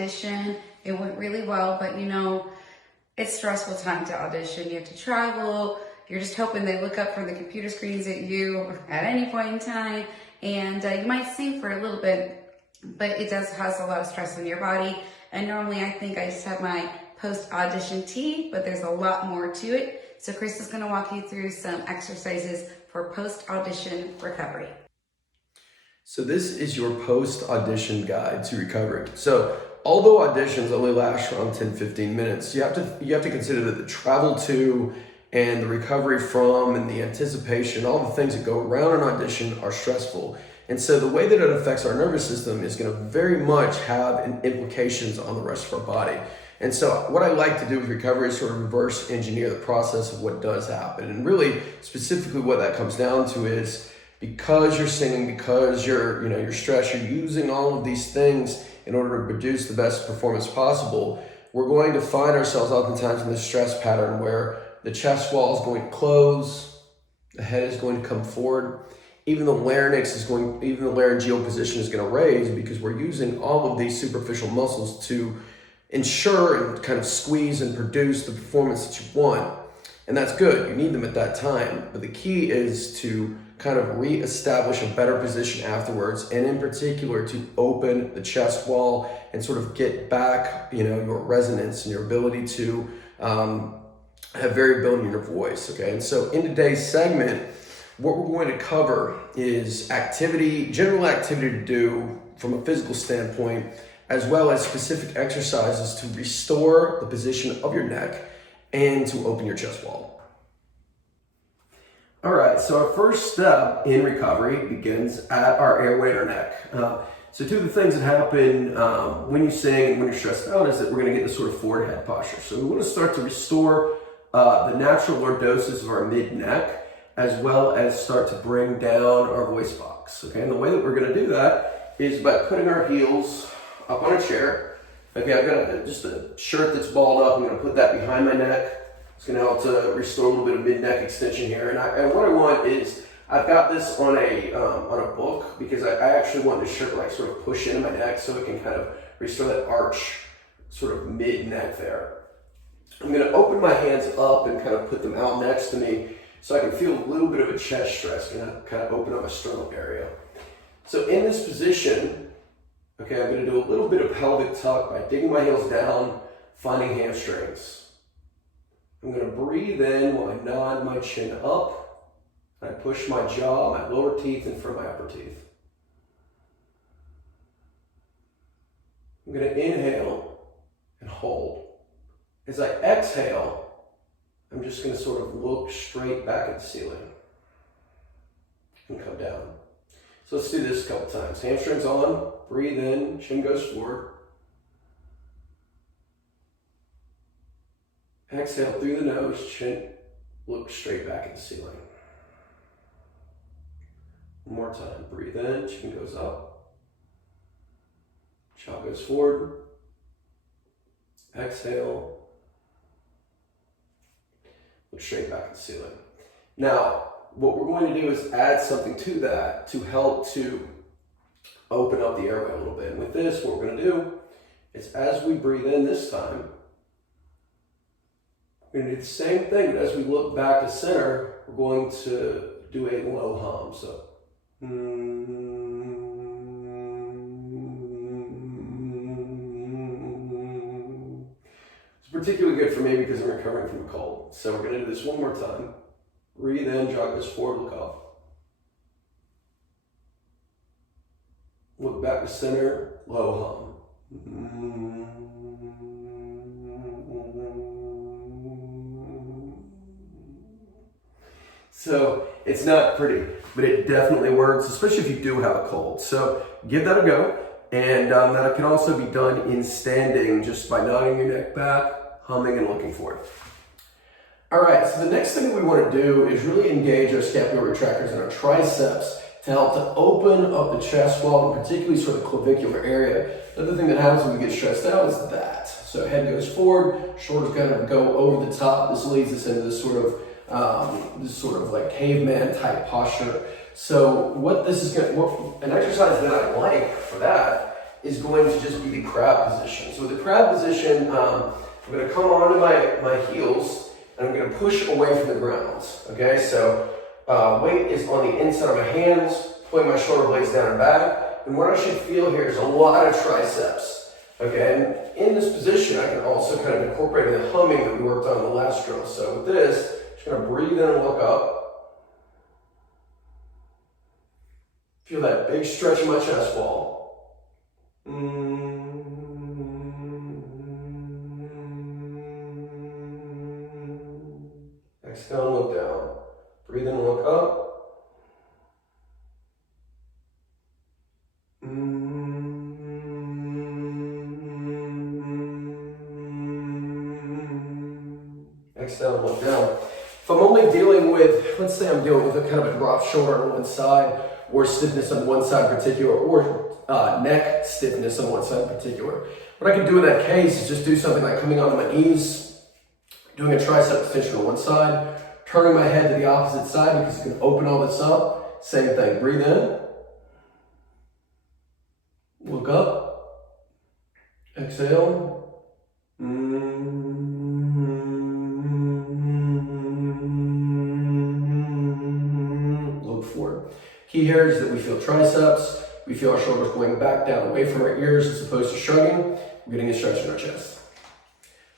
audition. It went really well, but you know, it's stressful time to audition. You have to travel. You're just hoping they look up from the computer screens at you at any point in time. And you might sing for a little bit, but it does cause a lot of stress on your body. And normally I think I just have my post-audition tea, but there's a lot more to it. So Chris is going to walk you through some exercises for post-audition recovery. So this is your post-audition guide to recovery. So although auditions only last around 10-15 minutes, you have to consider that the travel to and the recovery from and the anticipation, all the things that go around an audition are stressful. And so the way that it affects our nervous system is going to very much have implications on the rest of our body. And so what I like to do with recovery is sort of reverse engineer the process of what does happen. And really specifically what that comes down to is, because you're singing, because you're stressed, you're using all of these things in order to produce the best performance possible, we're going to find ourselves oftentimes in this stress pattern where the chest wall is going to close, the head is going to come forward, even the laryngeal position is going to raise, because we're using all of these superficial muscles to ensure and kind of squeeze and produce the performance that you want. And that's good, you need them at that time. But the key is to kind of reestablish a better position afterwards, and in particular to open the chest wall and sort of get back, your resonance and your ability to have variability in your voice, okay? And so in today's segment, what we're going to cover is general activity to do from a physical standpoint, as well as specific exercises to restore the position of your neck and to open your chest wall. All right, so our first step in recovery begins at our airway in our neck. So two of the things that happen when you sing and when you're stressed out is that we're going to get this sort of forward head posture. So we want to start to restore the natural lordosis of our mid-neck, as well as start to bring down our voice box. Okay, and the way that we're going to do that is by putting our heels up on a chair. Okay, I've got just a shirt that's balled up. I'm going to put that behind my neck. It's going to help to restore a little bit of mid-neck extension here. And what I want is, I've got this on a book, because I actually want the shirt to like sort of push into my neck so it can kind of restore that arch sort of mid-neck there. I'm going to open my hands up and kind of put them out next to me so I can feel a little bit of a chest stretch, and kind of open up my sternum area. So in this position, okay, I'm going to do a little bit of pelvic tuck by digging my heels down, finding hamstrings. I'm going to breathe in while I nod my chin up. I push my jaw, my lower teeth in front of my upper teeth. I'm going to inhale and hold. As I exhale, I'm just going to sort of look straight back at the ceiling and come down. So let's do this a couple times. Hamstrings on, breathe in, chin goes forward. Exhale through the nose, chin, look straight back at the ceiling. One more time. Breathe in, chin goes up. Jaw goes forward. Exhale. Look straight back at the ceiling. Now, what we're going to do is add something to that to help to open up the airway a little bit. And with this, what we're going to do is, as we breathe in this time, we're going to do the same thing, but as we look back to center, we're going to do a low hum. So, it's particularly good for me because I'm recovering from a cold. So we're going to do this one more time. Breathe in, jaw goes forward, look up. Look back to center, low hum. So it's not pretty, but it definitely works, especially if you do have a cold. So give that a go. And that can also be done in standing, just by nodding your neck back, humming, and looking forward. All right, so the next thing that we want to do is really engage our scapular retractors and our triceps to help to open up the chest wall, and particularly sort of the clavicular area. Another thing that happens when we get stressed out is that. So head goes forward, shoulders kind of go over the top. This leads us into this sort of like caveman type posture. So what this is an exercise that I like for that is going to just be the crab position. So with the crab position, I'm going to come onto my heels and I'm going to push away from the ground. Okay, so weight is on the inside of my hands, pulling my shoulder blades down and back. And what I should feel here is a lot of triceps. Okay, and in this position, I can also kind of incorporate the humming that we worked on in the last drill. So with this, I'm just going to breathe in and look up. Feel that big stretch in my chest wall. Exhale and look down. Breathe in and look up. Exhale and look down. If I'm only dealing with, let's say I'm dealing with a kind of a drop shoulder on one side, or stiffness on one side in particular, or neck stiffness on one side in particular, what I can do in that case is just do something like coming onto my knees, doing a tricep extension on one side, turning my head to the opposite side because you can open all this up. Same thing, breathe in, look up, exhale, look forward. Key here is that we feel triceps, we feel our shoulders going back down away from our ears as opposed to shrugging. We're getting a stretch in our chest.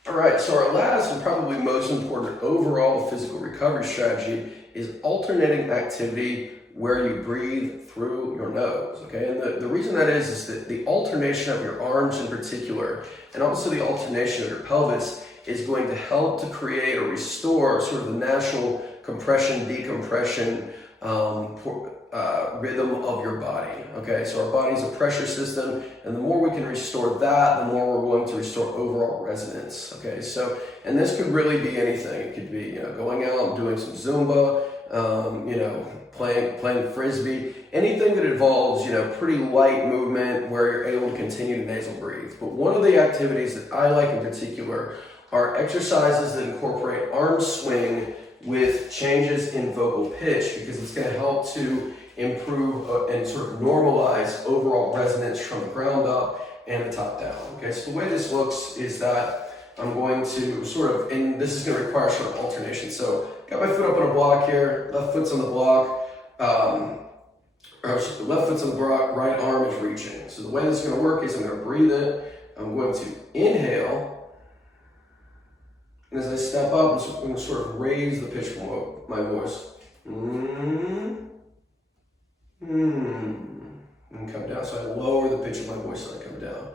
All right, so our last and probably most important overall physical recovery strategy is alternating activity where you breathe through your nose, okay? And the reason that is that the alternation of your arms in particular, and also the alternation of your pelvis, is going to help to create or restore sort of the natural compression, decompression rhythm of your body, okay? So our body's a pressure system, and the more we can restore that, the more we're going to restore overall resonance, okay? So, and this could really be anything. It could be, going out and doing some Zumba, playing Frisbee, anything that involves, pretty light movement where you're able to continue to nasal breathe. But one of the activities that I like in particular are exercises that incorporate arm swing with changes in vocal pitch, because it's going to help to improve and sort of normalize overall resonance from the ground up and the top down. Okay, so the way this looks is that I'm going to and this is going to require sort of alternation. So got my foot up on a block here, left foot's on the block, left foot's on the block, right arm is reaching. So the way this is going to work is I'm going to breathe in, I'm going to inhale, and as I step up, I'm going to sort of raise the pitch of my voice. And come down. So I lower the pitch of my voice and I come down.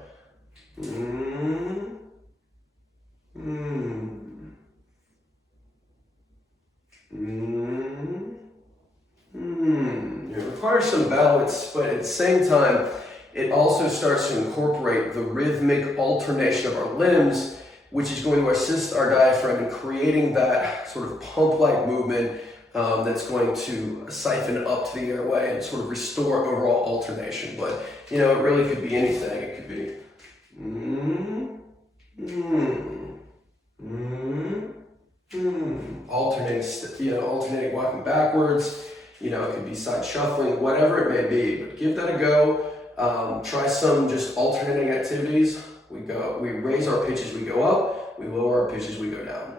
It requires some balance, but at the same time, it also starts to incorporate the rhythmic alternation of our limbs, which is going to assist our diaphragm in creating that sort of pump-like movement that's going to siphon up to the airway and sort of restore overall alternation. But, it really could be anything. It could be alternating walking backwards. It could be side shuffling, whatever it may be. But give that a go. Try some just alternating activities. We raise our pitches, we go up. We lower our pitches, we go down.